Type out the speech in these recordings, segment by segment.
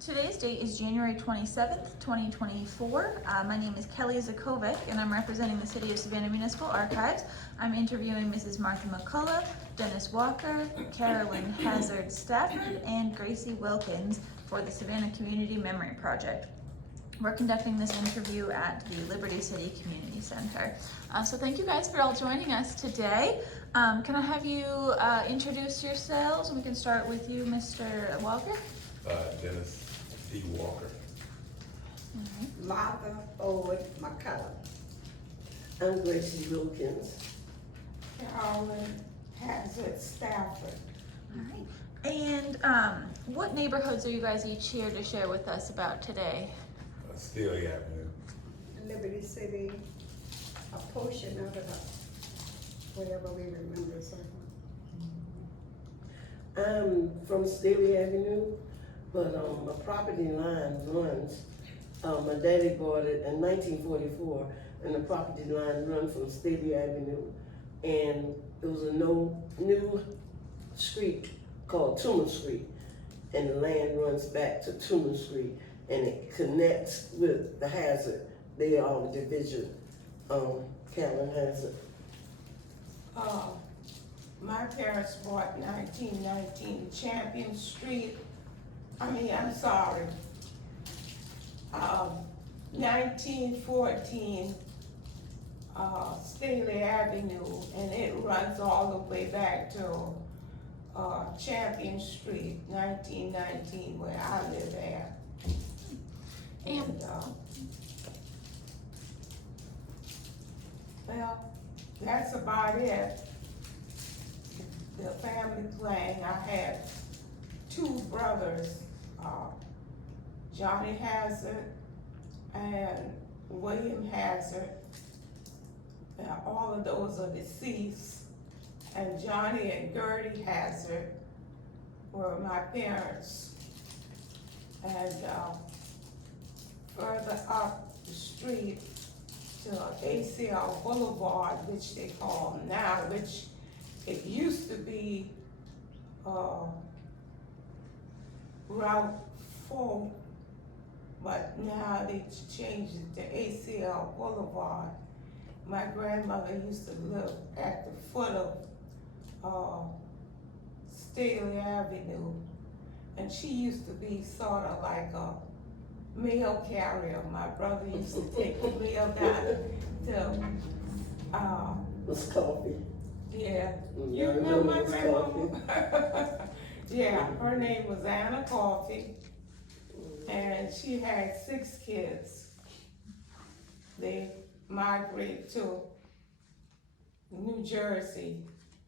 Today's date is January 27th, 2024. My name is Kelly Zakovic, and I'm representing the City of Savannah Municipal Archives. I'm interviewing Mrs. Martha McCullough, Dennis Walker, Carolyn Hazard Stafford, and Gracie Wilkins for the Savannah Community Memory Project. We're conducting this interview at the Liberty City Community Center. So thank you guys for all joining us today. Can I have you introduce yourselves? And we can start with you, Mr. Walker. Dennis D. Walker. Martha Ford McCullough. I'm Gracie Wilkins. Carolyn Hazard Stafford. All right. And what neighborhoods are you guys each here to share with us about today? Staley Avenue. Liberty City, a portion of it, whatever we remember. So. I'm from Staley Avenue, but my property line runs, my daddy bought it in 1944, and the property line runs from Staley Avenue, and there was a new street called Toomer Street, and the land runs back to Toomer Street, and it connects with the Hazard. They are the division, Carolyn Hazard. My parents bought 1919 Champion Street. 1914 Staley Avenue, and it runs all the way back to Champion Street, 1919, where I live at. And well, that's about it. The family playing, I had two brothers, Johnny Hazard and William Hazard. Now, all of those are deceased, and Johnny and Gertie Hazard were my parents. And further up the street to ACL Boulevard, which they call now, which it used to be Route 4, but now they changed it to ACL Boulevard. My grandmother used to live at the foot of Staley Avenue, and she used to be sort of like a mail carrier. My brother used to take the mail down to Miss Coffee. yeah. Mm, You I remember my Miss grandmama? Yeah, her name was Anna Coffee, and she had 6 kids. They migrated to New Jersey,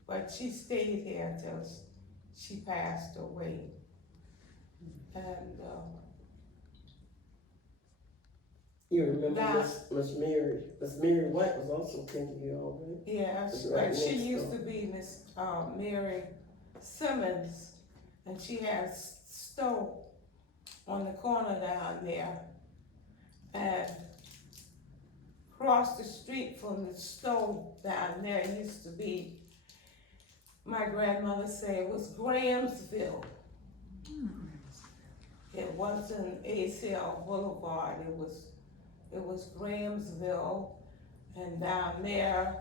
but she stayed here till she passed away. And You remember Now- Miss Mary? Miss Mary White was also 10-year-old, right? yeah, It's right she next used door. to be Miss Mary Simmons, and she had a stove on the corner down there. And across the street from the stove down there used to be, my grandmother said it was Grahamsville. It wasn't ACL Boulevard, it was Grahamsville. And down there,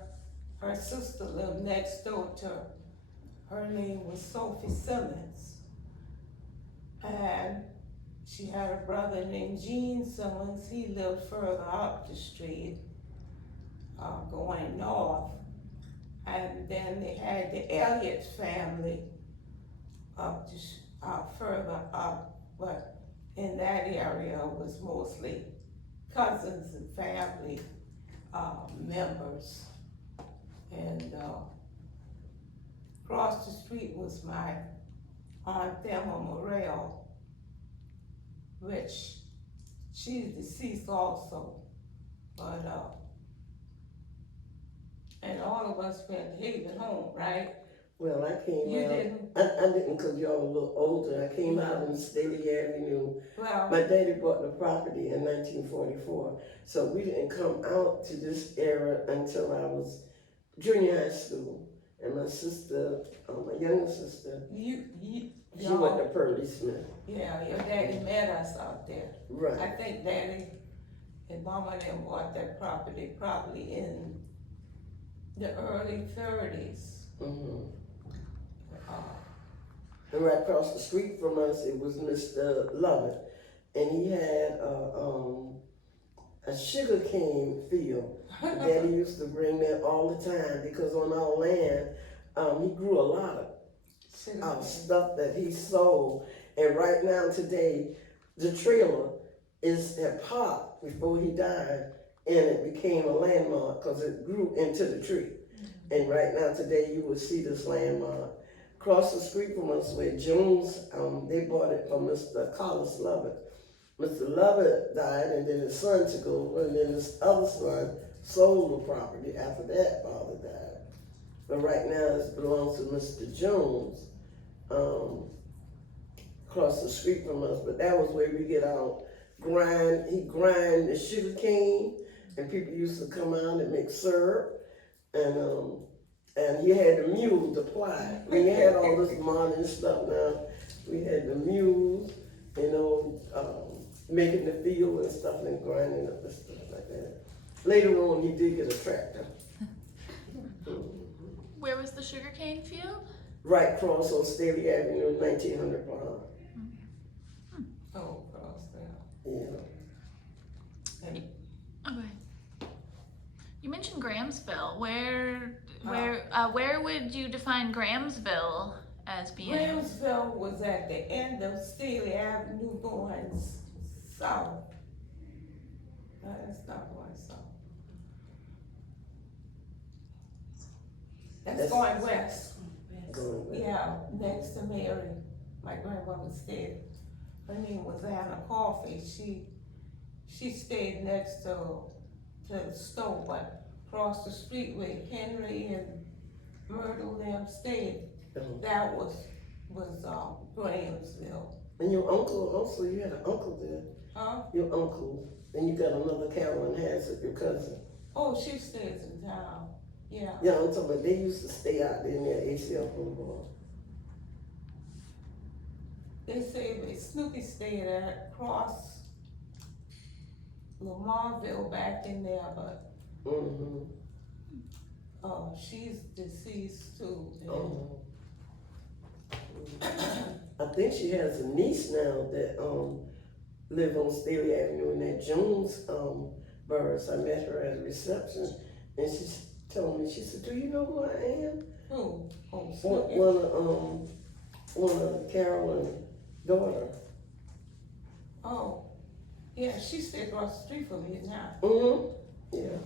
her sister lived next door to her. Her name was Sophie Simmons. And she had a brother named Gene Simmons. He lived further up the street, going north. And then they had the Elliott family further up, but in that area was mostly cousins and family members. And across the street was my Aunt Thelma Morrell, which she's deceased also, but and all of us went to Haven Home, right? Well, I came You out. didn't? I didn't, because y'all were a little older. I came out on Staley Avenue. Well, My daddy bought the property in 1944, so we didn't come out to this era until I was junior high school. And my sister, my younger sister, you She went to Pearly Smith. Yeah, your daddy met us out there. I Right. think daddy and mama and them bought that property probably in the early 30s. Mm-hmm. Uh, And right across the street from us, it was Mr. Lovett, and he had a sugar cane field. Daddy used to bring that all the time because on our land, he grew a lot of stuff that he sold. And right now today, the trailer had popped before he died, and it became a landmark because it grew into the tree. And right now today, you will see this landmark. Across the street from us where Jones, they bought it from Mr. Collis Lovett. Mr. Lovett died, and then his son took over, and then his other son sold the property after that father died. But right now it belongs to Mr. Jones, across the street from us. But that was where we get our grind. He grind the sugar cane, and people used to come out and make syrup, and he had the mule to ply. We had all this modern stuff now. We had the mules, making the field and stuff and grinding up and stuff like that. Later on, he did get a tractor. Where was the sugarcane field? Right across on Staley Avenue, 1900 block. Oh, across there. Yeah. And Okay. You mentioned Grahamsville. Where would you define Grahamsville as being? Grahamsville was at the end of Staley Avenue going south. That's not going south. That's going west. Going back. Yeah, next to Mary, my grandmother stayed. Her name was Anna Coffey. She stayed next to the store, but across the street where Henry and Myrtle them stayed, that was Grahamsville. And your uncle also, you had an uncle there. Huh? Your uncle, and you got another Carolyn Hassett, your cousin. Oh, she stays in town. Yeah. Yeah, I'm talking about they used to stay out there near ACL Boulevard. They say that Snoopy stayed at across Lamarville back in there, but Mm-hmm. she's deceased too. Oh. I think she has a niece now that live on Staley Avenue in that Jones Burris. I met her at a reception, and she told me, she said, "Do you know who I am?" Who? Oh, Snoopy. One of Carolyn's daughter. Oh, yeah, she stayed across the street from me now. Mm-hmm. Yeah.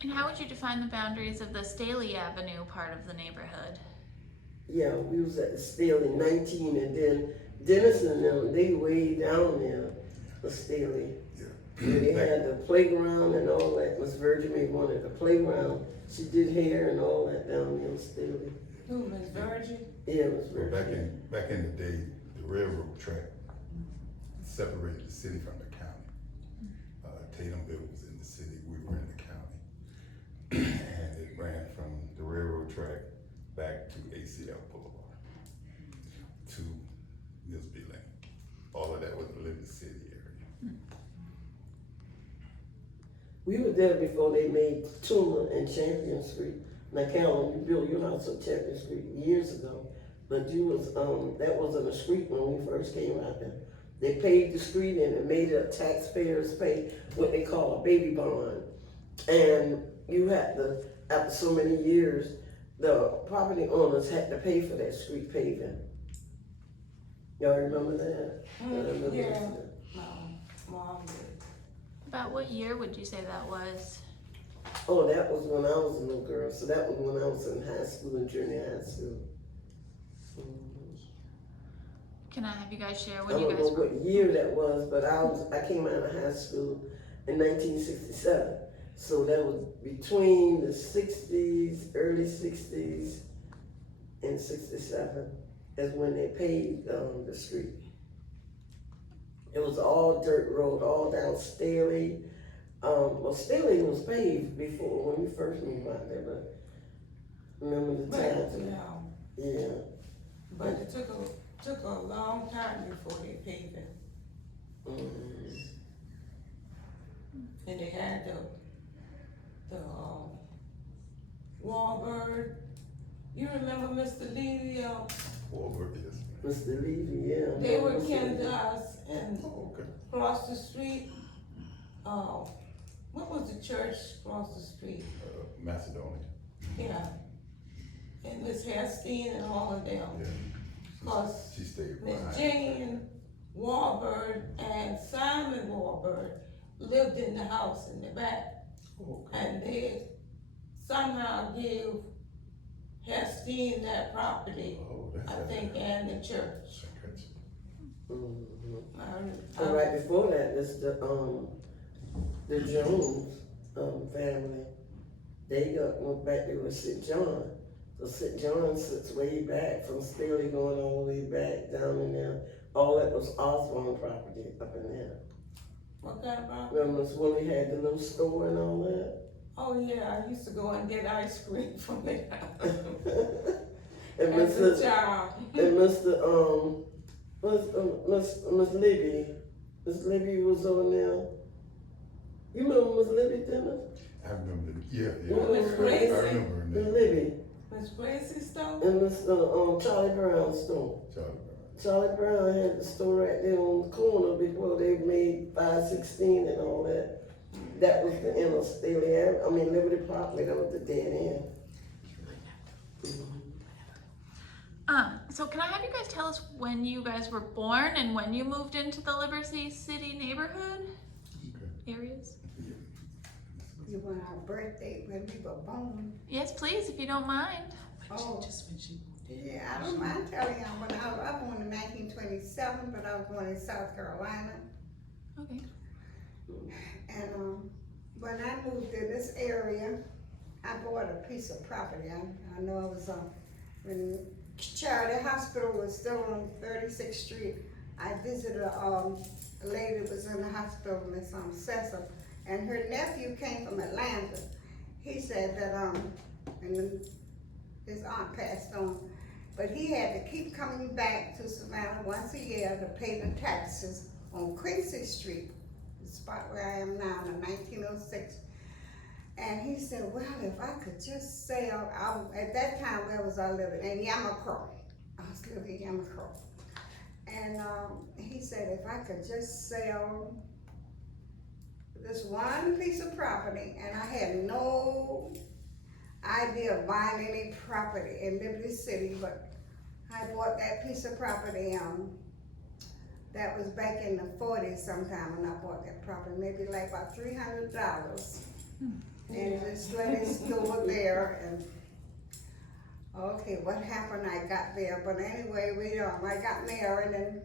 And how would you define the boundaries of the Staley Avenue part of the neighborhood? Yeah, we was at the Staley 19, and then Dennis and them, they way down there, the Staley. Where they had the playground and all that. Miss Virgin made one at the playground. She did hair and all that down there in Staley. Who, Miss Virgin? Yeah, Miss Well, Virgin. back in the day, the railroad track separated the city from the county. Tatumville was in the city, we were in the county. And it ran from the railroad track back to ACL Boulevard, to Nisby Lane. All of that was the Liberty City area. We were there before they made Tuma and Champion Street. Now, Carolyn, you built your house on Champion Street years ago, but you was, that wasn't a street when we first came out there. They paved the street and it made it taxpayers pay what they call a baby bond. And you had to, after so many years, the property owners had to pay for that street paving. Y'all remember that? I remember Yeah. that. Mom did. About what year would you say that was? Oh, that was when I was a little girl. So that was when I was in high school and junior high school. Can I have you guys share I when you don't guys know were? what year that was, but I came out of high school in 1967. So that was between the 60s, early 60s, and 67 is when they paved the street. It was all dirt road, all down Staley. Well, Staley was paved before when we first moved out there, but remember the Right, times? yeah. Yeah. But it took a long time before they paved it. And they had the Warbird. You remember Mr. Levy? Forward, yes. Mr. Levy, yeah. They were kin to us, and Oh, okay. across the street, what was the church across the street? Macedonia, Yeah. And Miss Hastine and all of them. yeah. Cause She stayed Miss behind. Jane Warbird and Simon Warbird lived in the house in the back. Okay. And they somehow gave Hastine that property, Oh, that's. I think, and the church. I got you. And right before that, it's the Jones, family. They went back there with St. John. So St. John sits way back from Staley going all the way back down in there. All that was Osborne property up in there. What kind of property? Remember Miss Willie had the little store and all that? Oh yeah, I used to go and get ice cream from there. And As a child. And Mr. Miss Libby. Miss Libby was on there. You remember Miss Libby, Dennis? I remember, yeah. Miss I Gracie. remember her Miss name. Libby. Miss Gracie store? And Miss Charlie Brown's store. Charlie Brown. Charlie Brown had the store right there on the corner before they made 516 and all that. That was the end of Staley Avenue. I mean Liberty Parkway. That was the dead end. So can I have you guys tell us when you guys were born and when you moved into the Liberty City neighborhood areas? You want our birthday when we were born? Yes, please, if you don't mind. Oh, yeah, I don't mind telling you. When I was born in 1927, but I was born in South Carolina. Okay. And when I moved in this area, I bought a piece of property. I know it was when Charity Hospital was still on 36th Street. I visited a lady that was in the hospital, Miss Cecil, and her nephew came from Atlanta. He said that and then his aunt passed on, but he had to keep coming back to Savannah once a year to pay the taxes on Quincy Street, the spot where I am now, in 1906. And he said, well, if I could just sell, at that time, where was I living? In Yamacraw. I was living in Yamacraw. And he said, if I could just sell this one piece of property, and I had no idea of buying any property in Liberty City, but I bought that piece of property, that was back in the 40s sometime when I bought that property, maybe like about $300. And just let it store there, and okay, what happened? I got there, but anyway, I got married, and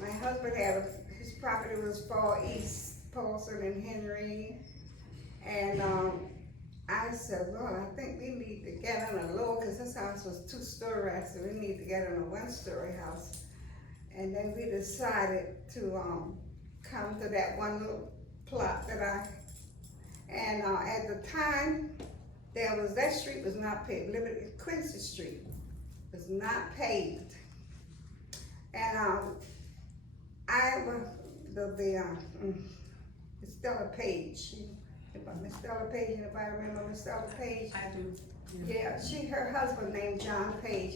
my husband his property was far east, Paulson and Henry, and I said, well, I think we need to get in a low, because this house was 2-story. I said, we need to get in a 1-story house, and then we decided to come to that one little plot that and at the time, that street was not paved. Quincy Street was not paved. And Miss Stella Page. Miss Stella Page, anybody remember Miss Stella Page? I do. Yeah, her husband named John Page.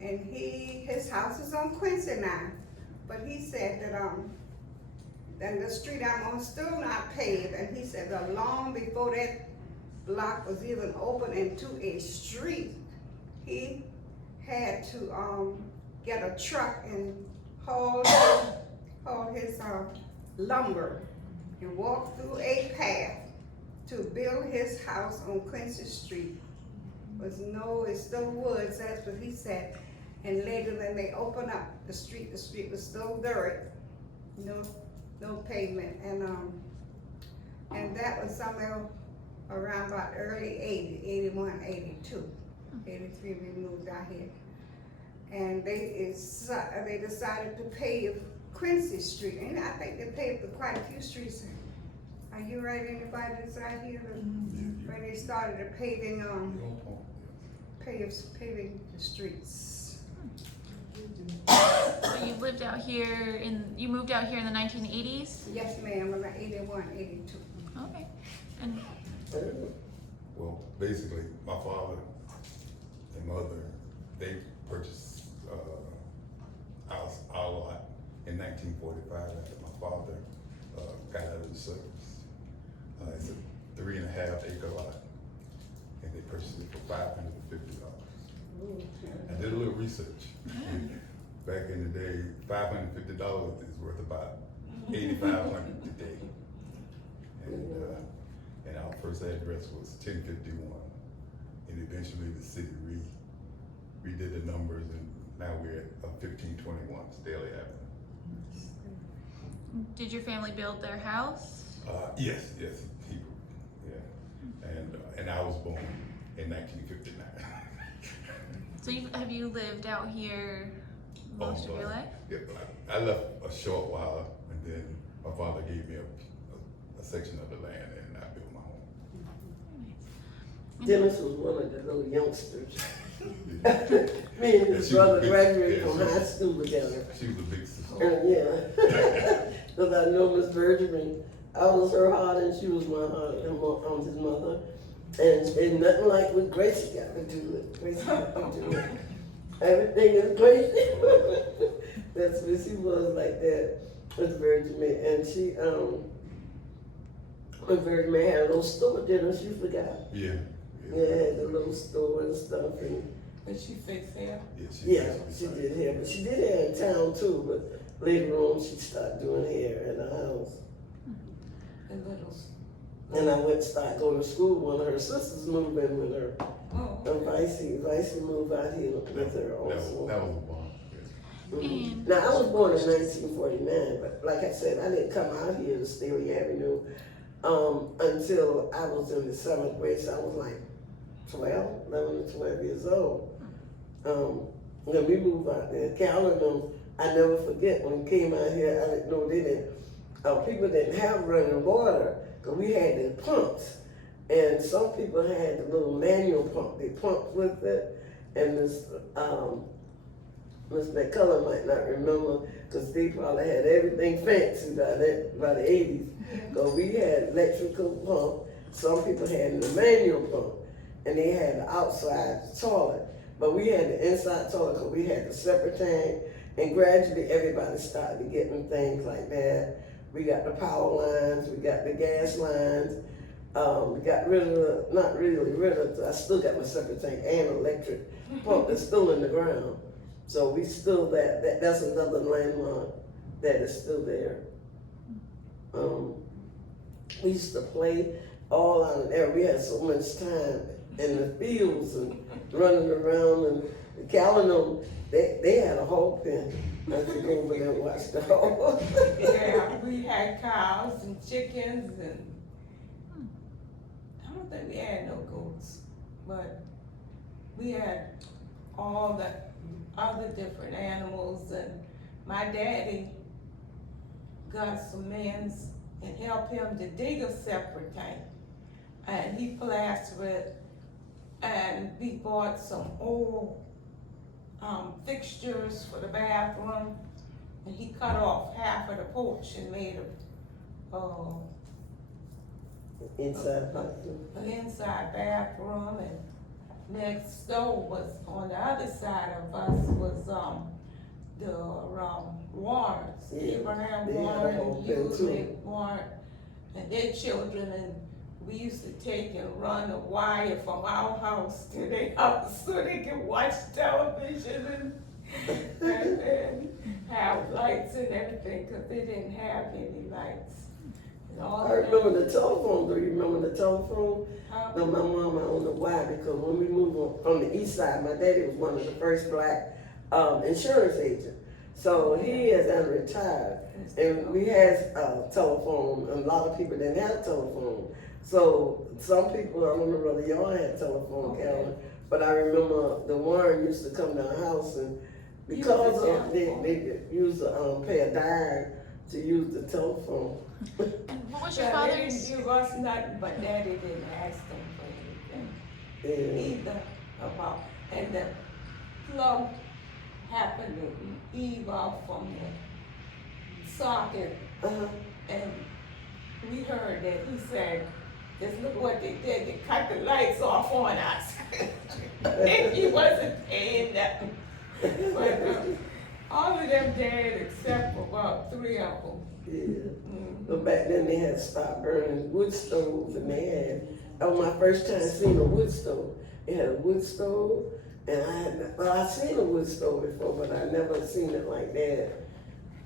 And his house is on Quincy now. But he said that and the street I'm on still not paved, and he said that long before that block was even open into a street, he had to get a truck and haul his lumber and walk through a path to build his house on Quincy Street. It's still woods, that's what he said. And later when they opened up the street was still dirt. No pavement, and that was somewhere around about early 80, 81, 82, 83 we moved out here. And they decided to pave Quincy Street, and I think they paved quite a few streets. Are you right, anybody that's out here? When they started paving the streets. So you lived out here you moved out here in the 1980s? Yes, ma'am, around 81, 82. Okay. And Well, basically, my father and mother, they purchased, our lot in 1945 after my father, got out of the service. It's a 3.5 acre lot, and they purchased it for $550. I did a little research. Back in the day, $550 is worth about $8,500 today. And our first address was 1051. And eventually the city redid the numbers, and now we're at 1521 Staley Avenue. did your family build their house? Yes, he, yeah. And I was born in 1959. So have you lived out here most of your life? Yeah, I left a short while, and then my father gave me a section of the land, and I built my home. Dennis was one of the little youngsters. Me and his brother graduated from high school together. She was a big sister. Yeah. Because I know Miss Bergerac, I was her heart and she was my heart, and his mother. And nothing like what Gracie got to do with. Gracie got to do with. Everything is Gracie. That's what she was like that, Miss Bergerac. And she, Miss Bergerac had a little store, didn't she? Forgot. Yeah. Yeah, had a little store and stuff. And But she fixed hair. yeah, she did hair, but she did hair in town too, but later on she started doing hair in the house. And little. And I went to start going to school. One of her sisters moved in with her. Oh, And Vicey moved out here with her That also. was a bomb. Mhm. Now, I was born in 1949, but like I said, I didn't come out here to Staley Avenue until I was in the 7th grade, so I was like 11 to 12 years old. When we moved out there, Carolyn, I never forget when we came out here, I didn't know people didn't have running water, because we had the pumps. And some people had the little manual pump, they pumped with it, and Miss McCullough might not remember, because they probably had everything fancy by the 80s. Because we had electrical pump, some people had the manual pump, and they had the outside toilet. But we had the inside toilet because we had the separate tank, and gradually everybody started getting things like that. We got the power lines, we got the gas lines, we got rid of, not really rid of, I still got my separate tank and electric pump that's still in the ground. So we still, that's another landmark that is still there. We used to play all out there. We had so much time in the fields and running around, and Carolyn, they had a hog pen. I could go over there and watch the hog. yeah, we had cows and chickens, and I don't think we had no goats, but we had all the other different animals. And my daddy got some mans and helped him to dig a separate tank, and he plastered it, and we bought some old fixtures for the bathroom, and he cut off half of the porch and made Inside bathroom. an inside bathroom. And next door was, on the other side of us was the Warrens, Yeah, Abraham they had a Warren, whole thing Hughley too. Warren, and their children. And we used to take and run a wire from our house to their house so they could watch television and have lights and everything, because they didn't have any lights. And all I remember the telephone. Do you remember the telephone? Huh? No, my mom, I don't know why, because when we moved from the east side, my daddy was one of the first black insurance agents. So he has retired, and we had a telephone, and a lot of people didn't have telephone. So some people, I don't know whether y'all had telephone, Okay. Carolyn, but I remember the Warren used to come to our house, and because of, they used to pay a dime to use the telephone. And what was your Yeah, they didn't father's? give us nothing, but Daddy didn't ask them for anything Yeah. either about, and the plug happened to eave off from the socket, Uh-huh. and we heard that he said, just look what they did, they cut the lights off on us. And he wasn't paying that. But all of them dead except for about 3 of them. Yeah. But back then they had stopped burning wood stoves, and they had, that was my first time seeing a wood stove. They had a wood stove, and I've seen a wood stove before, but I never seen it like that.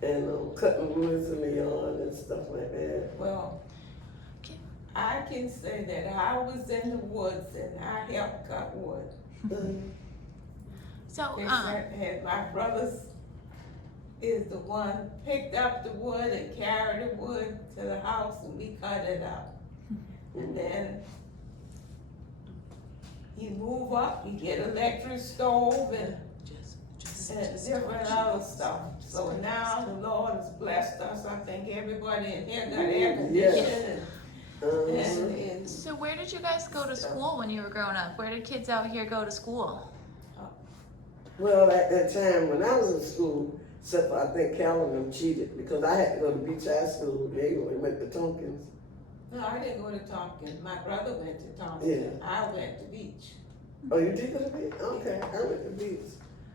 And cutting woods in the yard and stuff like that. Well, I can say that I was in the woods and I helped cut wood. So, And my brothers is the one picked up the wood and carried the wood to the house and we cut it up. And then you move up, you get electric stove and different other stuff. So now the Lord has blessed us. I think everybody in here got air conditioning. And so where did you guys go to school when you were growing up? Where did kids out here go to school? Well, at that time when I was in school, except for I think Carolyn cheated because I had to go to Beach High School. They went to Tompkins. no, I didn't go to Tompkins. My brother went to Tompkins. I went to Beach. Oh, you did go to Beach? Okay, I went to Beach.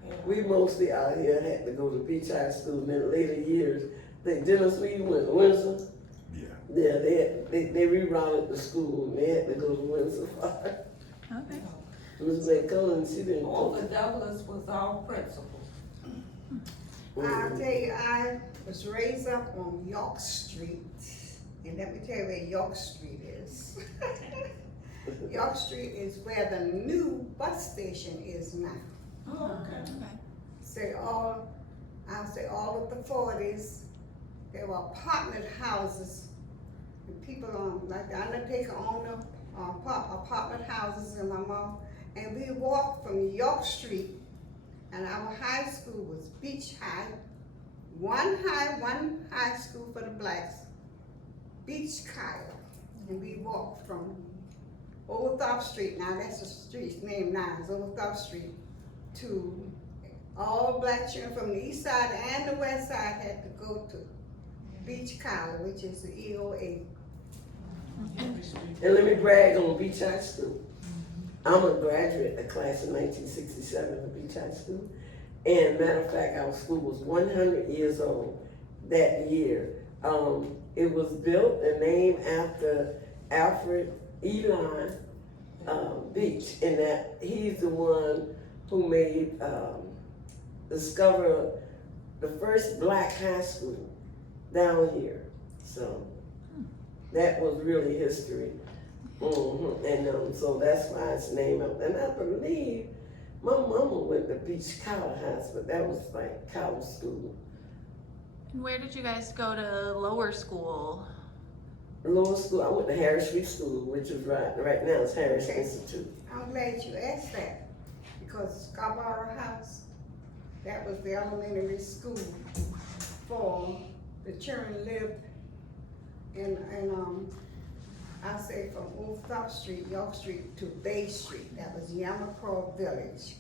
Yeah. We mostly out here had to go to Beach High School. And in later years, Dennis, where you went to Windsor? Yeah. Yeah, they rerouted the school and they had to go to Windsor. Okay. Ms. McCullough, she didn't All go. the Douglas was all principal. I'll tell you, I was raised up on York Street, and let me tell you where York Street is. York Street is where the new bus station is now. Oh, okay. I'll say all of the 40s, there were apartment houses, and people like the undertaker owned apartment houses and my mom, and we walked from York Street, and our high school was Beach High, one high school for the blacks, Beach Kyle, and we walked from Oglethorpe Street, now that's the street's name now, is Oglethorpe Street, to all black children from the east side and the west side had to go to Beach Kyle, which is the EOA. And let me brag on Beach High School. I'm a graduate, a class of 1967 of Beach High School. And matter of fact, our school was 100 years old that year. It was built and named after Alfred Eli Beach, and that he's the one who made, discover the first black high school down here. So that was really history. And so that's why it's named up. And I believe my mama went to Beach College House, but that was like college school. And where did you guys go to lower school? Lower school, I went to Harris Street School, which is right now it's Harris Institute. I'm glad you asked that, because Scarborough House, that was the elementary school for the children lived in I say from Oglethorpe Street, York Street to Bay Street. That was Yamacraw Village.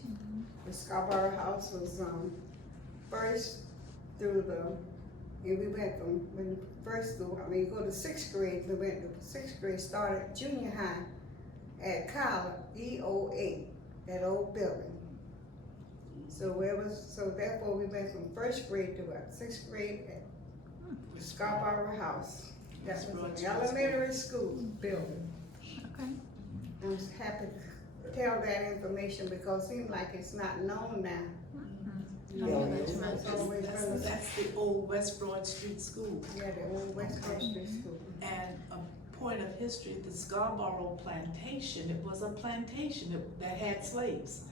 The Scarborough House was first through and we went from when first school, you go to 6th grade, we went to 6th grade, started junior high at Carolyn, EOA, that old building. So therefore we went from 1st grade to 6th grade at the Scarborough House. That was an elementary school building. Okay. I was happy to tell that information because it seems like it's not known now. That's the old West Broad Street School. Yeah, the old West Broad Street School. And a point of history, the Scarborough plantation, it was a plantation that had slaves.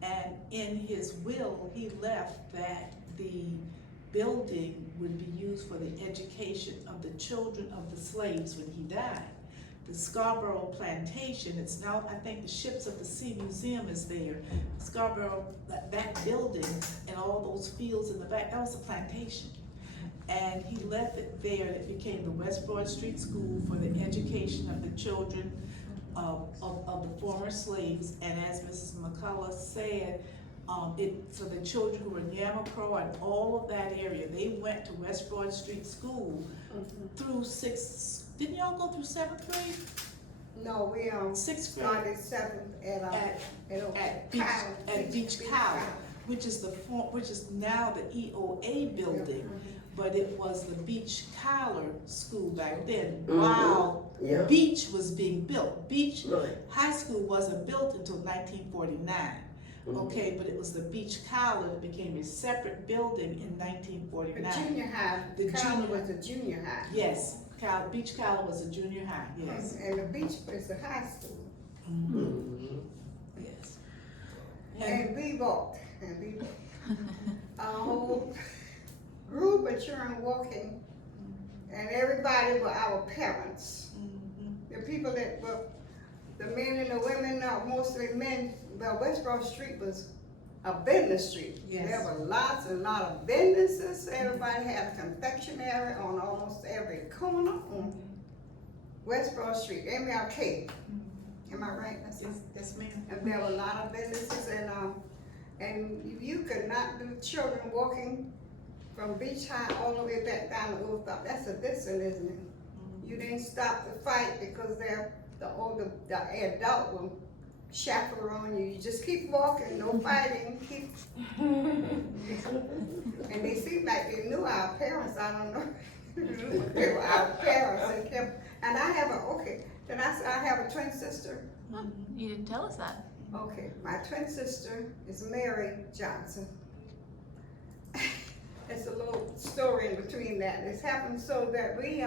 And in his will, he left that the building would be used for the education of the children of the slaves when he died. The Scarborough plantation, it's now, I think the Ships of the Sea Museum is there. Scarborough, that building and all those fields in the back, that was a plantation. And he left it there, and it became the West Broad Street School for the education of the children of the former slaves. And as Mrs. McCullough said, For the children who were in Yamakro and all of that area, they went to West Broad Street School through didn't y'all go through 7th grade? No, we, 6th grade started 7th at Beach Cow, which is now the EOA building, but it was the Beach Collar School back then, while Yeah. Beach was being built. Beach Right. High School wasn't built until 1949. Okay, but it was the Beach Collar that became a separate building in The 1949. junior high, The Carolyn junior- was a junior high. Yes, Beach Collar was a junior high, yes. And the beach is a high school. Yes. And we walked, a whole group of children walking, and everybody were our parents. The people that were, the men and the women, mostly men, but West Broad Street was a business street. Yes. There were lots and lot of businesses. Everybody had a confectionery on almost every corner on West Broad Street, MLK. Am I right? Yes, ma'am. And there were a lot of businesses, and you could not do children walking from Beach High all the way back down to Old Thought. That's a distance, isn't it? You didn't stop the fight because the adult will chaperone you. You just keep walking, no fighting, and they seemed like they knew our parents. I don't know. They were our parents and kept. And I have I have a twin sister. You didn't tell us that. Okay, my twin sister is Mary Johnson. It's a little story in between that. It's happened so that we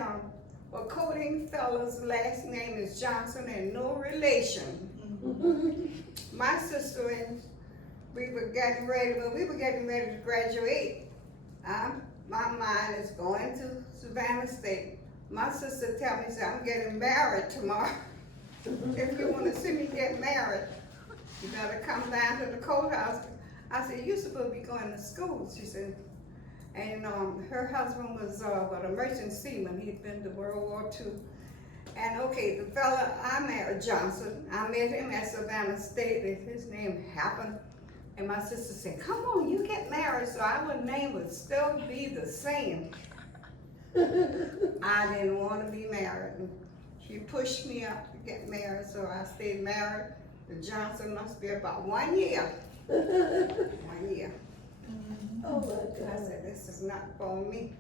were courting fellas, last name is Johnson and no relation. My sister and we were getting ready to graduate. My mind is going to Savannah State. My sister tell me, say, I'm getting married tomorrow. If you want to see me get married, you gotta come down to the courthouse. I said, you're supposed to be going to school, she said. And her husband was a merchant seaman. He'd been to World War II. And okay, the fella I married, Johnson, I met him at Savannah State. His name happened. And my sister said, come on, you get married, so our name would still be the same. I didn't want to be married. She pushed me up to get married, so I stayed married. The Johnson must be about 1 year. 1 year. Oh my I God. said, this is not for me.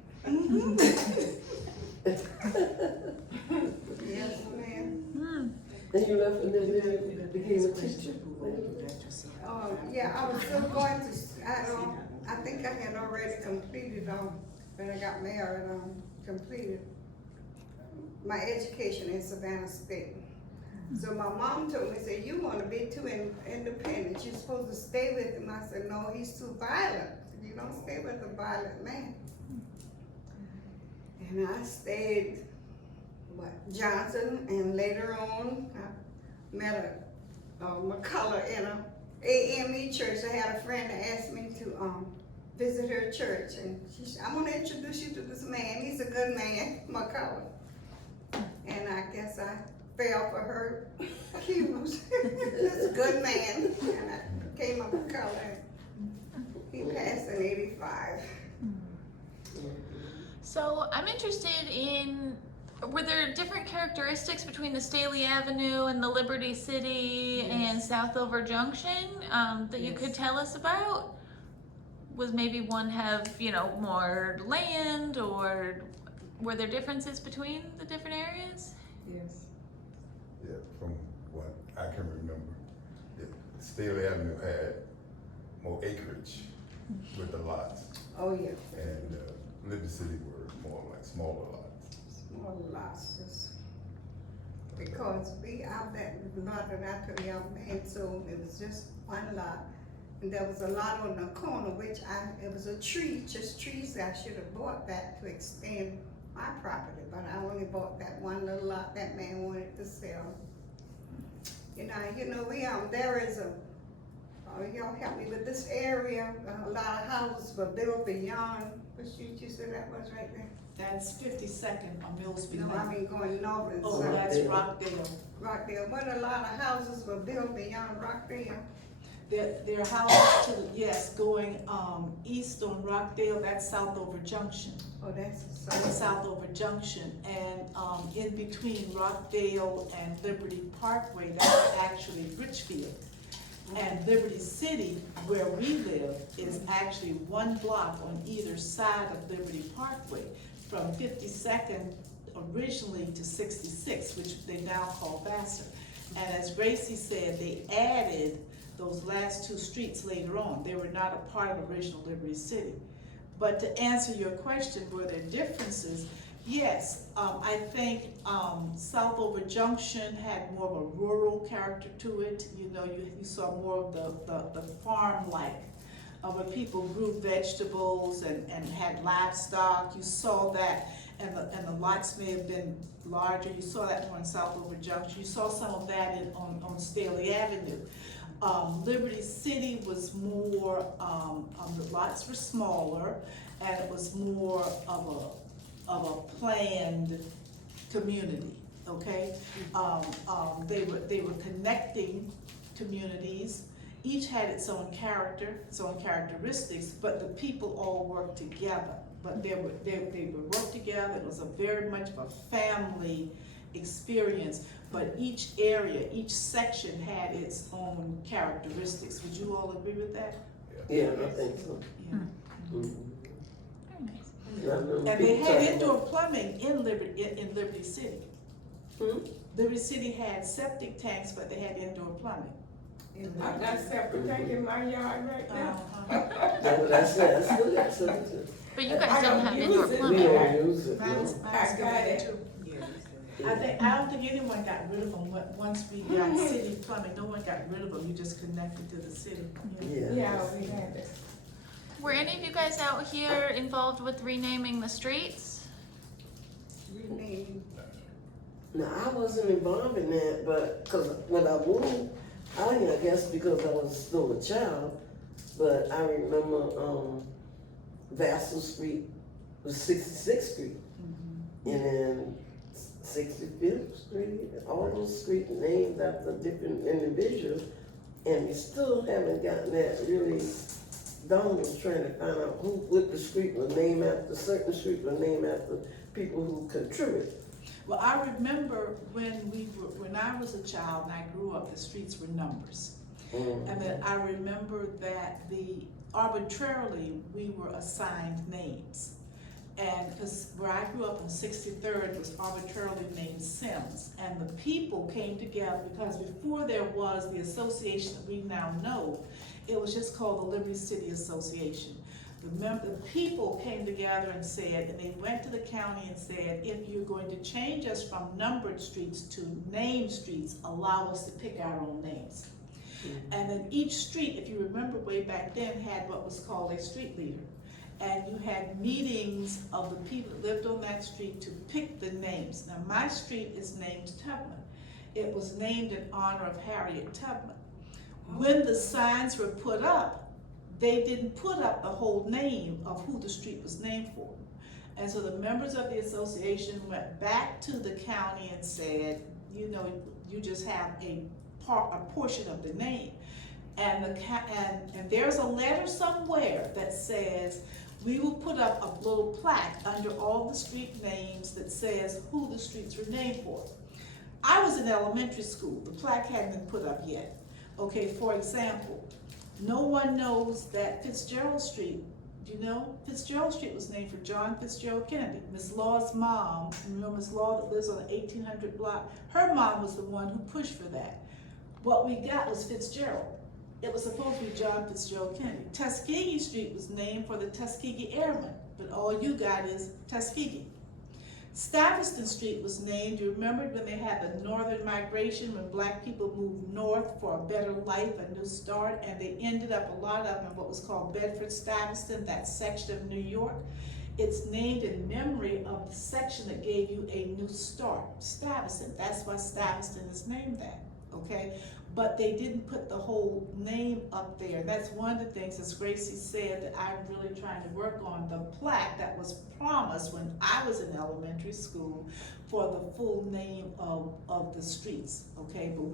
Yes, ma'am. And you left and then you became a teacher? Yeah, I was still going to, I think I had already completed, when I got married, completed my education in Savannah State. So my mom told me, said, you want to be too independent. You're supposed to stay with him. I said, no, he's too violent. You don't stay with a violent man. And I stayed, Johnson, and later on, I met a McCullough in a AME church. I had a friend that asked me to visit her church, and she said, I'm gonna introduce you to this man. He's a good man, McCullough. And I guess I fell for her cues. This good man, and I became a McCullough. He passed in '85. So I'm interested in, were there different characteristics between the Staley Avenue and the Liberty City and Southover Junction that you could tell us about? Was maybe one have, more land, or were there differences between the different areas? Yes. Yeah, from what I can remember, Staley Avenue had more acreage with the lots, Oh, yeah. and Liberty City were more like smaller lots. More losses. Because we out that lot that I told y'all man sold, it was just one lot. And there was a lot on the corner, which it was a tree, just trees that I should have bought that to extend my property, but I only bought that one little lot that man wanted to sell. We there is y'all help me with this area, a lot of houses were built beyond, what street you said that was right there? That's 52nd on Millsby No, I Lane. mean going north and Oh, south. that's Rockdale. Rockdale, but a lot of houses were built beyond Rockdale. Their houses to the, yes, going, east on Rockdale, that's South Over Junction. Oh, that's That's South Over Junction, and, in between Rockdale and Liberty Parkway, that's actually Richfield. And Liberty City, where we live, is actually one block on either side of Liberty Parkway, from 52nd originally to 66, which they now call Vassar. And as Gracie said, they added those last two streets later on. They were not a part of original Liberty City. But to answer your question, were there differences? Yes, I think South Over Junction had more of a rural character to it. You know, you saw more of the farm-like, where people grew vegetables and had livestock. You saw that, and the lots may have been larger. You saw that more in South Over Junction. You saw some of that on Staley Avenue. Liberty City was more, the lots were smaller, and it was more of a planned community, okay? They were connecting communities. Each had its own character, its own characteristics, but the people all worked together. But they would work together. It was a very much of a family experience. But each area, each section had its own characteristics. Would you all agree with that? Yeah, I think so. Yeah. Mhm. Very nice. I remember And they people had talking indoor plumbing in Liberty City. Hmm? Liberty City had septic tanks, but they had indoor plumbing. I got septic tank in my yard right now. That's what I said, I still got something to. But you guys I don't don't have use indoor it. We plumbing. don't use it. Mine's no. I got it. too. I don't think anyone got rid of them. Once we got city plumbing, no one got rid of them. You just connected to the city. Yeah. Yeah, we had it. Were any of you guys out here involved with renaming the streets? rename. No, I wasn't involved in that, but, cause when I moved out here, I guess because I was still a child, but I remember, Vassal Street was 66th Street. And then 65th Street, all those streets named after different individuals. And we still haven't gotten that really, Don was trying to find out what the street was named after, certain streets were named after people who contributed. Well, I remember when I was a child and I grew up, the streets were numbers. And then I remember that arbitrarily, we were assigned names. And because where I grew up on 63rd was arbitrarily named Sims. And the people came together because before there was the association that we now know, it was just called the Liberty City Association. The people came together and said, and they went to the county and said, if you're going to change us from numbered streets to named streets, allow us to pick our own names. And then each street, if you remember way back then, had what was called a street leader. And you had meetings of the people that lived on that street to pick the names. Now my street is named Tubman. It was named in honor of Harriet Tubman. When the signs were put up, they didn't put up the whole name of who the street was named for. And so the members of the association went back to the county and said, you know, you just have a portion of the name. And there's a letter somewhere that says, we will put up a little plaque under all the street names that says who the streets were named for. I was in elementary school. The plaque hadn't been put up yet. Okay, for example, no one knows that Fitzgerald Street, do you know? Fitzgerald Street was named for John Fitzgerald Kennedy. Miss Law's mom, you know Miss Law that lives on the 1800 block? Her mom was the one who pushed for that. What we got was Fitzgerald. It was supposed to be John Fitzgerald Kennedy. Tuskegee Street was named for the Tuskegee Airmen, but all you got is Tuskegee. Stuyvesant Street was named, you remember when they had the northern migration, when black people moved north for a better life, a new start, and they ended up, a lot of them, in what was called Bedford-Stuyvesant, that section of New York. It's named in memory of the section that gave you a new start, Stuyvesant. That's why Stuyvesant is named that, okay? But they didn't put the whole name up there. That's one of the things, as Gracie said, that I'm really trying to work on, the plaque that was promised when I was in elementary school for the full name of the streets, okay? But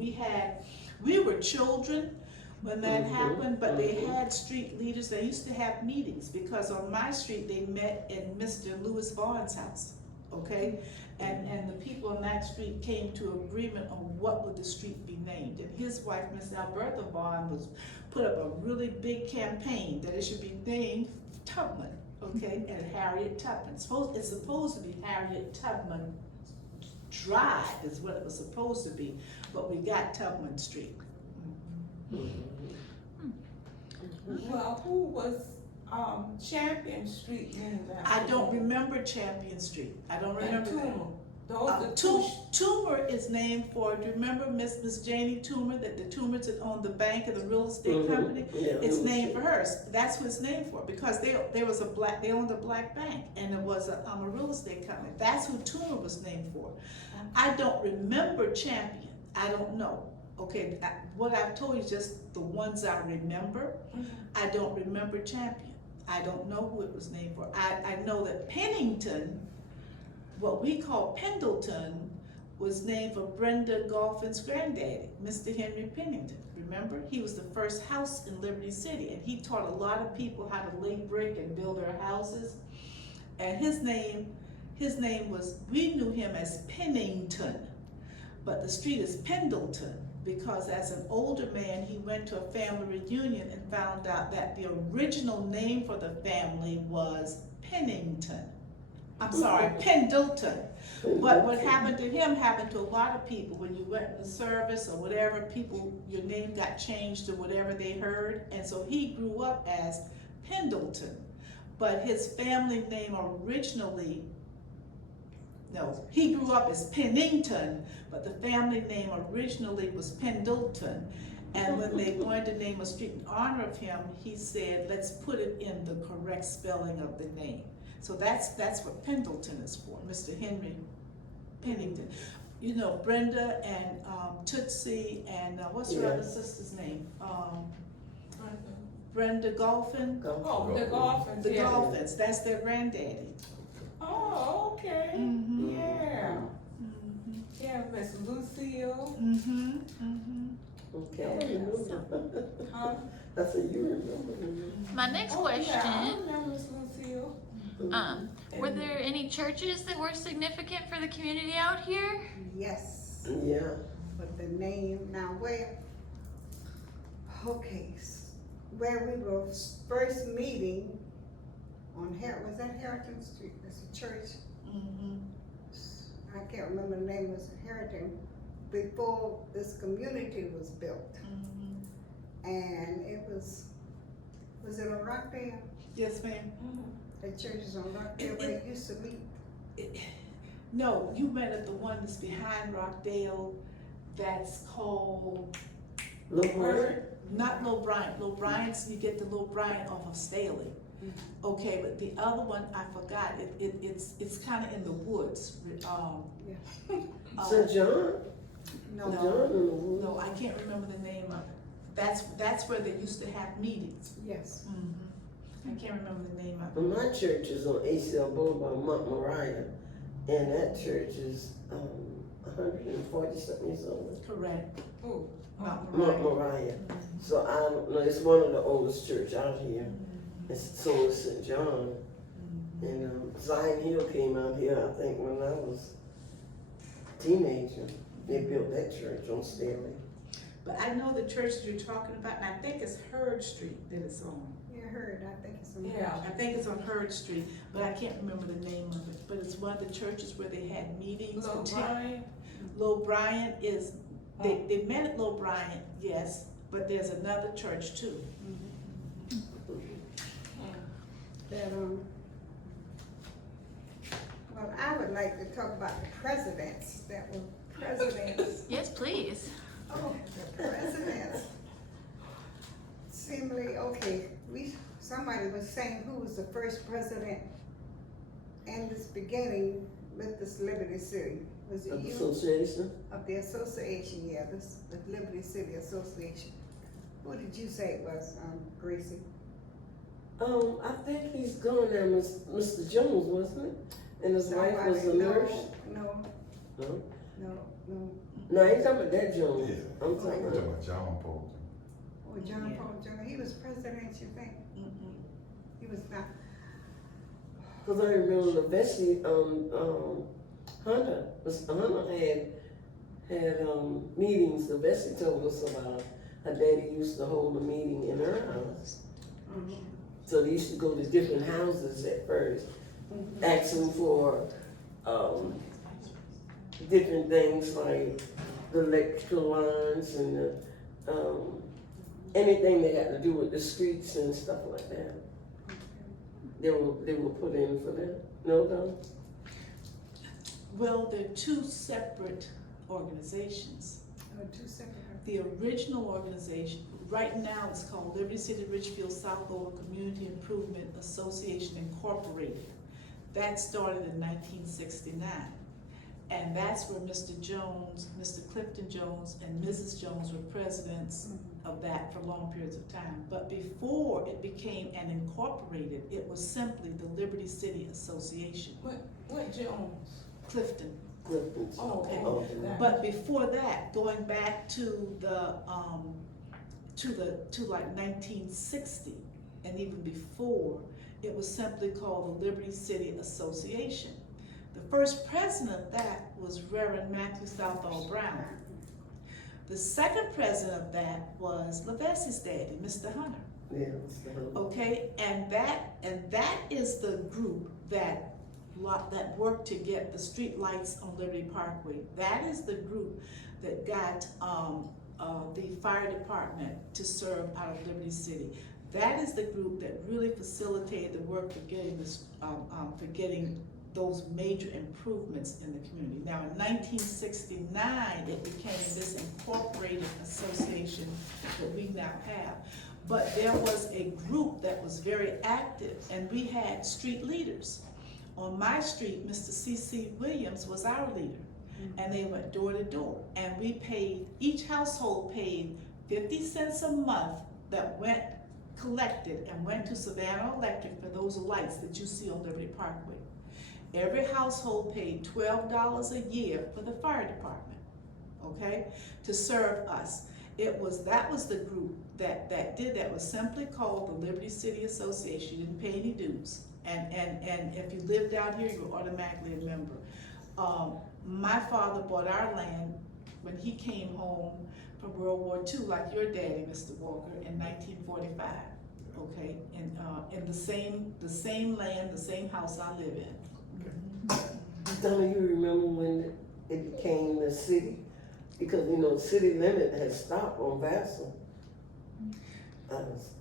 we were children when that Mhm, happened, but they mhm. had street leaders, they used to have meetings, because on my street, they met in Mr. Louis Vaughn's house, okay? And the people on that street came to agreement on what would the street be named, and his wife, Miss Alberta Vaughn, was put up a really big campaign that it should be named Tubman, okay, and Harriet Tubman. It's supposed to be Harriet Tubman Drive is what it was supposed to be, but we got Tubman Street. Well, who was, Champion Street named after? I don't remember Champion Street. I don't And remember that. Toomer. Those are two. Toomer is named for, do you remember Miss Janie Toomer, that the Toomers that owned the bank and the real estate company? Yeah, It's mhm. named for her. That's what it's named for, because they owned a black bank, and it was a real estate company. That's who Toomer was named for. I don't remember Champion. I don't know. Okay, what I've told you is just the ones I remember. I don't remember Champion. I don't know who it was named for. I know that Pennington, what we call Pendleton, was named for Brenda Golphin's granddaddy, Mr. Henry Pennington. Remember? He was the first house in Liberty City, and he taught a lot of people how to lay brick and build their houses. And his name was, we knew him as Pennington, but the street is Pendleton, because as an older man, he went to a family reunion and found out that the original name for the family was Pennington. I'm sorry, Pendleton. But what happened to him happened to a lot of people. When you went in the service or whatever, your name got changed to whatever they heard. And so he grew up as Pendleton. But his family name originally, no, he grew up as Pennington, but the family name originally was Pendleton. And when they wanted to name a street in honor of him, he said, let's put it in the correct spelling of the name. So that's what Pendleton is for, Mr. Henry Pennington. You know, Brenda and Tootsie and what's her other sister's name? Brenda Golphin. Oh, the Golphins. The yeah. Golphins, that's their granddaddy. Oh, okay. Mhm. Yeah. Mhm. Yeah, Miss Lucille. Mhm. Mhm. Okay, I remember. Huh? I said, you remember. My next Oh, question, yeah, I remember Miss Lucille. were there any churches that were significant for the community out here? Yes, Yeah. but the name, now where, okay, where we were first meeting on was that Harrington Street? It's a church. Mhm. I can't remember the name, it was Harrington, before this community was built. Mhm. And it was it on Rockdale? Yes, ma'am. The church is on Rockdale where it used to be? No, you met at the one that's behind Rockdale, that's called, Look where? not Lil Bryant. Lil Bryant's, you get the Lil Bryant off of Staley. Okay, but the other one, I forgot, it's kinda in the woods. St. John? No. St. John in the woods? No, I can't remember the name of it. That's where they used to have meetings. Yes. I can't remember the name of it. Well, my church is on ACL Boulevard, Mount Moriah, and that church is 140 something years old. Correct. Oh, Mount Mount Moriah. Moriah. So I don't know, it's one of the oldest church out here. It's so is St. John. And Zion Hill came out here, I think, when I was a teenager. They built that church on Staley. But I know the church that you're talking about, and I think it's Hurd Street that it's on. You heard, I think it's on. Yeah. I think it's on Hurd Street, but I can't remember the name of it. But it's one of the churches where they had meetings. Lil Bryant. Lil Bryant is, they met at Lil Bryant, yes, but there's another church too. That, well, I would like to talk about the presidents that were presidents. Yes, please. Oh, the presidents. Seemingly, okay, somebody was saying who was the first president in this beginning with this Liberty City. Was it Of the you? association? Of the association, yeah, the Liberty City Association. Who did you say it was, Gracie? I think he's gone now, Mr. Jones, wasn't it? And his wife was a Somebody- nurse? No, No? no. No, I ain't talking about that Jones. Yeah. I'm I'm talking talking about, about John Bolton. Or John Yeah. Paul Jones, he was president, you think? Mm-mm. He was not. Cause I remember the Bessie, Hunter had meetings, the Bessie told us about her daddy used to hold a meeting in her house. So they used to go to different houses at first, asking for, different things like the electrical lines and the, anything that had to do with the streets and stuff like that. They were put in for that. No? Well, they're two separate organizations. Two separate. The original organization, right now it's called Liberty City Richfield South Over Community Improvement Association Incorporated. That started in 1969. And that's where Mr. Jones, Mr. Clifton Jones, and Mrs. Jones were presidents of that for long periods of time. But before it became an incorporated, it was simply the Liberty City Association. What Jones? Clifton. Clifton's. Okay. Okay. But before that, going back to the like 1960 and even before, it was simply called the Liberty City Association. The first president of that was Reverend Matthew Southall Brown. The second president of that was LaVessie's daddy, Mr. Hunter. Yeah, it's the Hunter. Okay, and that is the group that worked to get the street lights on Liberty Parkway. That is the group that got the fire department to serve out of Liberty City. That is the group that really facilitated the work for getting this, for getting those major improvements in the community. Now, in 1969, it became this incorporated association that we now have. But there was a group that was very active, and we had street leaders. On my street, Mr. C.C. Williams was our leader, and they went door to door. And we paid, each household paid 50 cents a month that went collected and went to Savannah Electric for those lights that you see on Liberty Parkway. Every household paid $12 a year for the fire department, okay, to serve us. That was the group that did that, was simply called the Liberty City Association. You didn't pay any dues. And if you lived out here, you were automatically a member. My father bought our land when he came home from World War II, like your daddy, Mr. Walker, in 1945. Okay, in the same land, the same house I live in. Donna, you remember when it became the city? Because, the city limit has stopped on Vassal.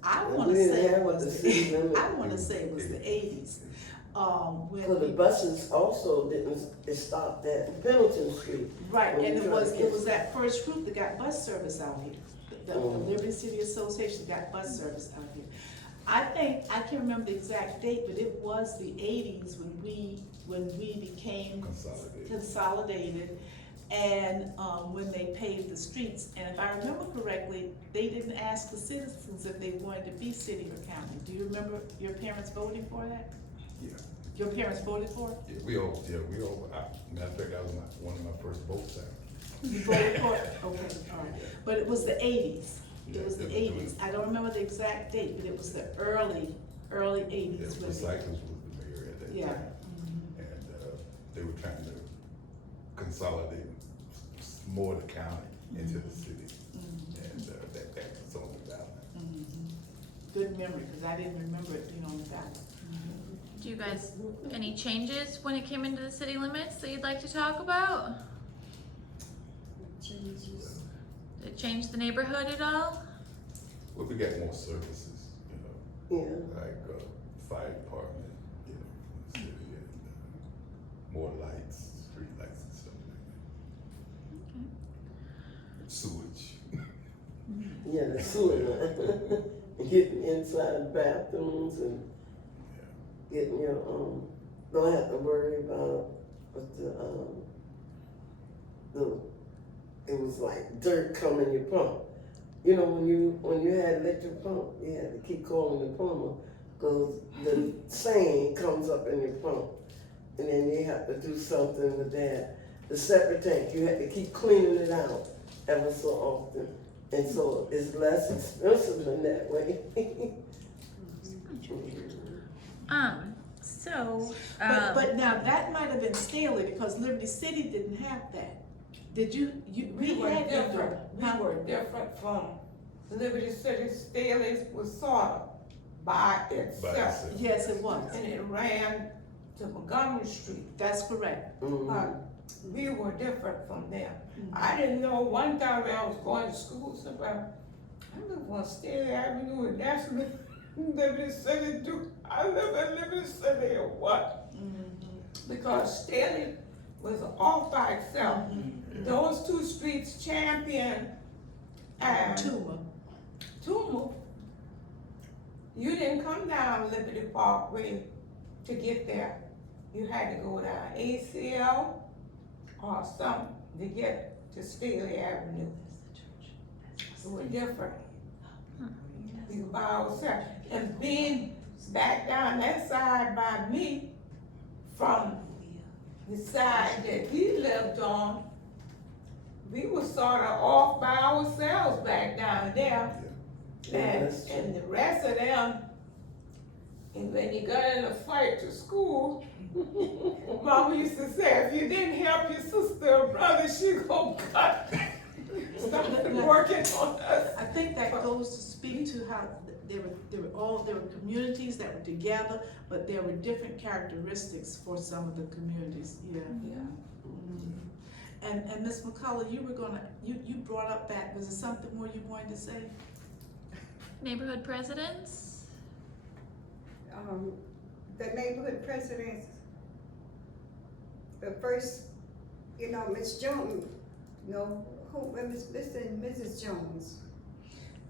I And want we to didn't say have it what was the the city limit. I want to say it was the 80s. So the buses also it stopped at Pendleton Street. Right, when and we it tried to get- was that first group that got bus service out here. The Liberty City Association got bus service out here. I think, I can't remember the exact date, but it was the 80s when we became consolidated and when they paved the streets. And if I remember correctly, they didn't ask the citizens if they wanted to be city or county. Do you remember your parents voting for that? Yeah. Your parents voted for it? Yeah, we all, matter of fact, that was one of my first votes out. You voted for it? Okay, all right. But it was the 80s. It was the Yeah, it 80s. I don't remember the exact date, but it was the early 80s. Yeah, when the they- Cycles was the mayor at that Yeah. time. And, they were trying to consolidate more of the county into the city. And, that was on the ballot. Good memory, because I didn't remember it being on the ballot. Do you guys, any changes when it came into the city limits that you'd like to talk about? Changes. Did it change the neighborhood at all? Well, we got more services, Yeah. like, fire department, from the city, and, more lights, street lights and stuff like that. Sewage. Yeah, the sewer line. Getting inside the bathrooms and getting your, don't have to worry about it was like dirt coming in your pump. When you had electric pump, you had to keep calling the plumber, cause the sand comes up in your pump. And then you have to do something with that. The septic tank, you had to keep cleaning it out ever so often. And so it's less expensive in that way. But now that might have been Staley because Liberty City didn't have that. Did you, We were had different, indoor, we huh? were different from Liberty City. Staley's was sort of by itself. itself. Yes, it was. And it ran to Montgomery Street, That's correct. but we were different from them. I didn't know, one time when I was going to school somewhere, I live on Staley Avenue and that's Liberty City too. I live in Liberty City or what? Because Staley was off by itself. Those two streets, Champion and Tuma, you didn't come down Liberty Parkway to get there. You had to go down ACL or something to get to Staley Avenue. It was different. We were by ourselves. And being back down that side by me, from the side that he lived on, we were sort of off by ourselves back down there. And the rest of them, and when you got in a fight to school, Mama used to say, if you didn't help your sister or brother, she gonna cut. Stop working on us. I think that goes to speak to how there were communities that were together, but there were different characteristics for some of the communities, yeah. And Ms. McCullough, you brought up that, was there something more you wanted to say? Neighborhood presidents? The neighborhood presidents, the first, Miss Jones, Mr. and Mrs. Jones.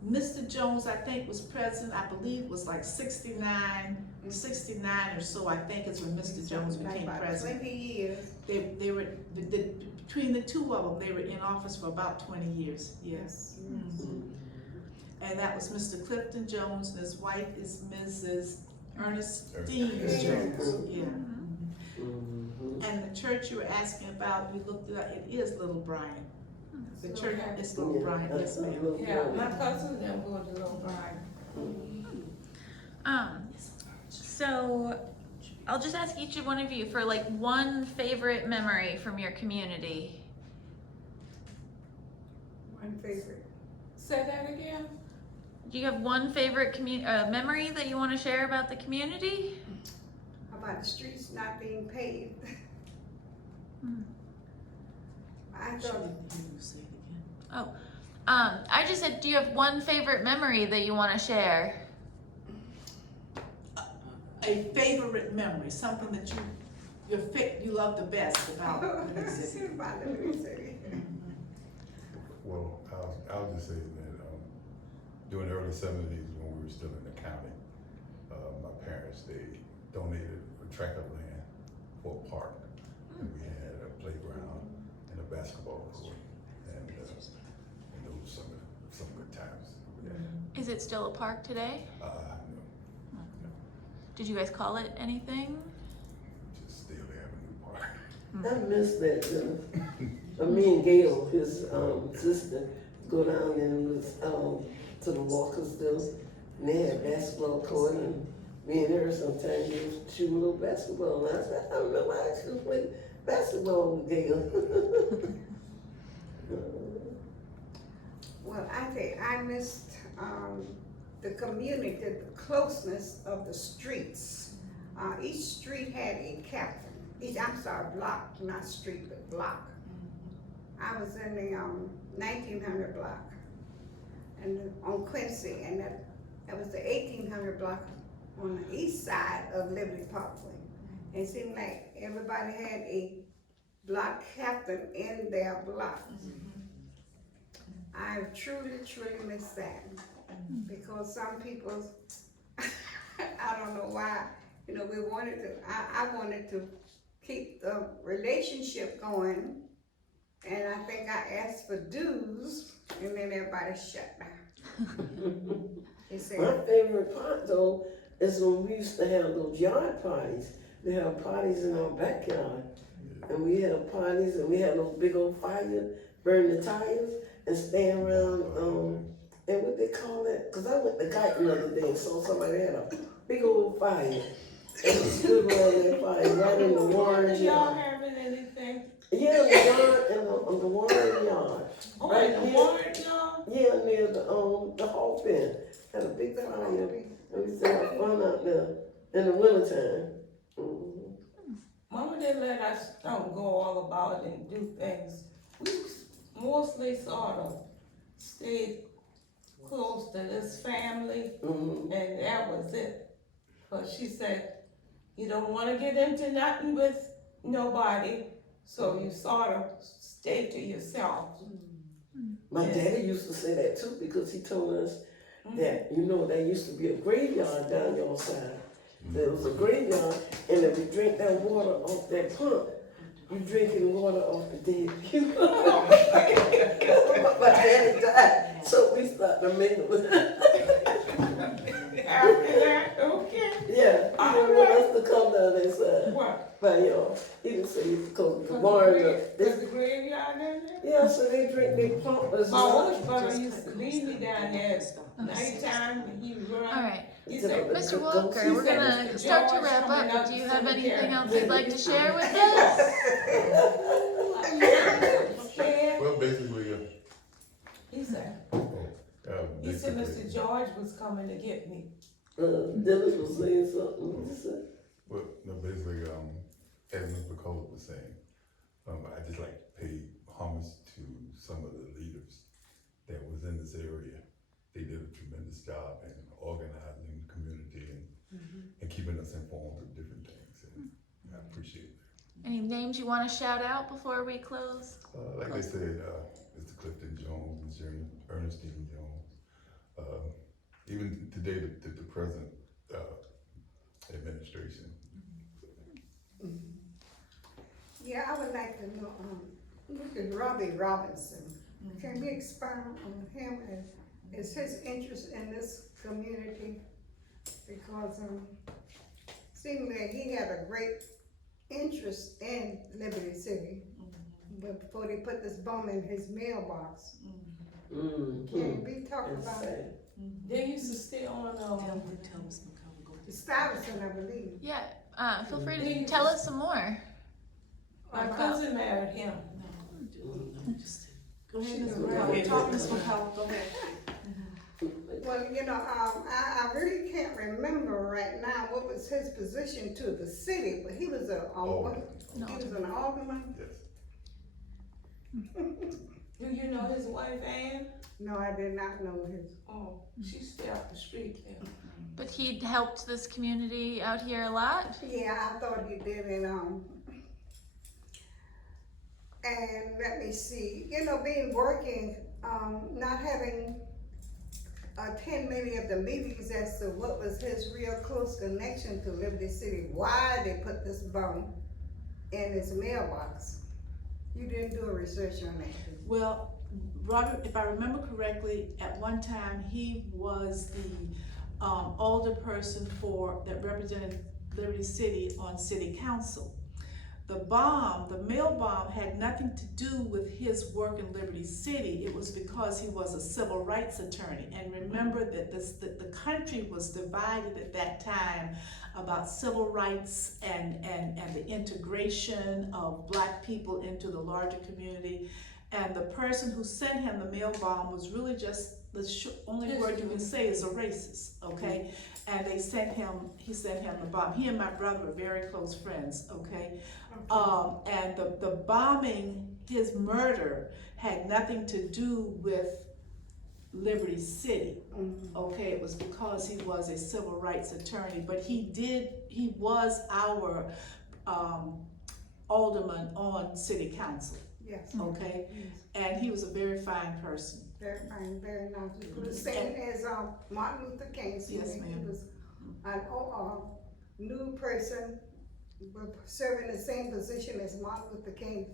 Mr. Jones, I think, was president, I believe, was like 69 or so, I think is when Mr. Jones became About president. 20 years. They were, between the two of them, they were in office for about 20 years, yes. And that was Mr. Clifton Jones, and his wife is Mrs. Ernestine Jones, yeah. And the church you were asking about, we looked it up, it is Little Bryan. The church is Little Bryan, yes ma'am. Yeah, my cousin them go to Little Bryan. So I'll just ask each one of you for like one favorite memory from your community. One favorite. Say that again? Do you have one favorite memory that you want to share about the community? About the streets not being paved. I thought, I just said, do you have one favorite memory that you want to share? A favorite memory, something that you love the best about Liberty City. about Liberty City. Well, I'll just say that during the early 70s when we were still in the county, my parents, they donated a tract of land for a park. And we had a playground and a basketball court. And those were some good times. Is it still a park today? No, Did you guys call it anything? just Staley Avenue Park. I miss that too. Me and Gail, his sister, go down and was to the Walkers though, and they had basketball court, and me and her sometimes used to shoot a little basketball. And I said, I remember I actually played basketball with Gail. Well, I think I missed the community, the closeness of the streets. Each street had a captain. Block, not street, but block. I was in the 1900 block, and on Quincy, and that was the 1800 block on the east side of Liberty Parkway. It seemed like everybody had a block captain in their block. I truly miss that, because some people, I don't know why, we wanted to, I wanted to keep the relationship going, and I think I asked for dues, and then everybody shut down. They said, My favorite part though is when we used to have those yard parties. They have parties in our backyard, and we had parties, and we had those big old fires, burn the tires, and stand around, and what they call that? Cause I went to Guyton the other day and saw somebody had a big old fire. And we stood around that fire right in the Warren Did y'all yard. having anything? Yeah, the yard, in the Warren yard. Oh, Right in the here. Warren, y'all? Yeah, near the hog pen. Had a big fire. And we used to have fun out there in the wintertime. Mm-hmm. Mama didn't let us go all about and do things. We mostly sort of stayed close to this family, Mm-hmm. and that was it. But she said, you don't wanna get into nothing with nobody, so you sort of stay to yourself. My Yes. daddy used to say that too, because he told us that, there used to be a graveyard down your side. There was a graveyard, and if you drink that water off that pump, you drinking water off the dead people. My daddy died, so we started to mingle with him. After that, okay. Yeah, he didn't want us to come down that side. What? But he didn't say you could come to the Cause barn. there's the graveyard in there? Yeah, so they drink, they pump us. My oldest brother used to leave me down there nighttime, and he run. Alright, He said, Mr. Walker, we're gonna start to wrap up, but do you have anything else you'd like to share with us? scared. Well, basically, He said, basically, Mr. George was coming to get me. Dennis was saying something. He said, well, no, basically, as Ms. McCullough was saying, I just like to pay homage to some of the leaders that was in this area. They did a tremendous job in organizing the community and keeping us informed of different things, and I appreciate that. Any names you wanna shout out before we close? Like I said, Mr. Clifton Jones, Mr. Ernestine Jones, even today, the present administration. Yeah, I would like to know, Mr. Robbie Robinson, can we expound on him and is his interest in this community? Because, seemed like he had a great interest in Liberty City, but before they put this bomb in his mailbox. Can we talk about it? They used to stay on, Tell Ms. McCullough, go ahead. Stuyvesant, I believe. Yeah, feel free to tell us some more. my cousin married him. No, just go ahead, Ms. She's McCullough. right. Talk, Ms. McCullough, go ahead. Well, I really can't remember right now what was his position to the city, but he was he was an alderman. Yes. Do you know his wife, Ann? No, I did not know his. Oh, she stay up the street there. But he helped this community out here a lot? Yeah, I thought he did, and let me see, being working, not having attend many of the meetings as to what was his real close connection to Liberty City, why they put this bomb in his mailbox. You didn't do a research on that. Well, Robert, if I remember correctly, at one time, he was the older person that represented Liberty City on city council. The mail bomb had nothing to do with his work in Liberty City. It was because he was a civil rights attorney. And remember that the country was divided at that time about civil rights and the integration of Black people into the larger community. And the person who sent him the mail bomb was really just, only word you can say is a racist, okay? And he sent him the bomb. He and my brother were very close friends, okay? And the bombing, his murder, had nothing to do with Liberty City, okay? It was because he was a civil rights attorney, but he was our alderman on city council, Yes. okay? Yes. And he was a very fine person. Very fine, very nice. The same as Martin Luther King. Yes, ma'am. He was a new person, serving the same position as Martin Luther King.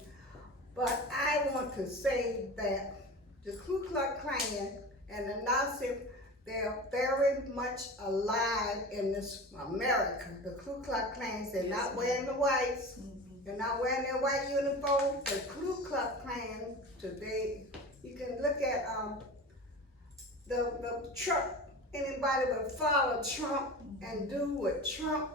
But I want to say that the Ku Klux Klan and the Nazi, they're very much alive in this America. The Ku Klux Klans, they're not wearing the whites. They're not wearing their white uniform. The Ku Klux Klan today You can look at, the Trump, anybody would follow Trump and do what Trump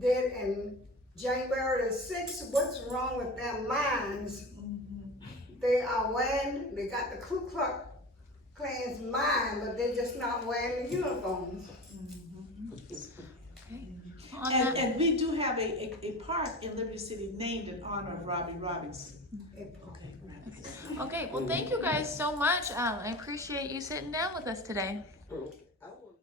did in January the 6th. What's wrong with their minds? They are wearing, they got the Ku Klux Klan's mind, but they're just not wearing the uniforms. On that- And we do have a park in Liberty City named in honor of Robbie Robinson. Okay, well, thank you guys so much. I appreciate you sitting down with us today. I would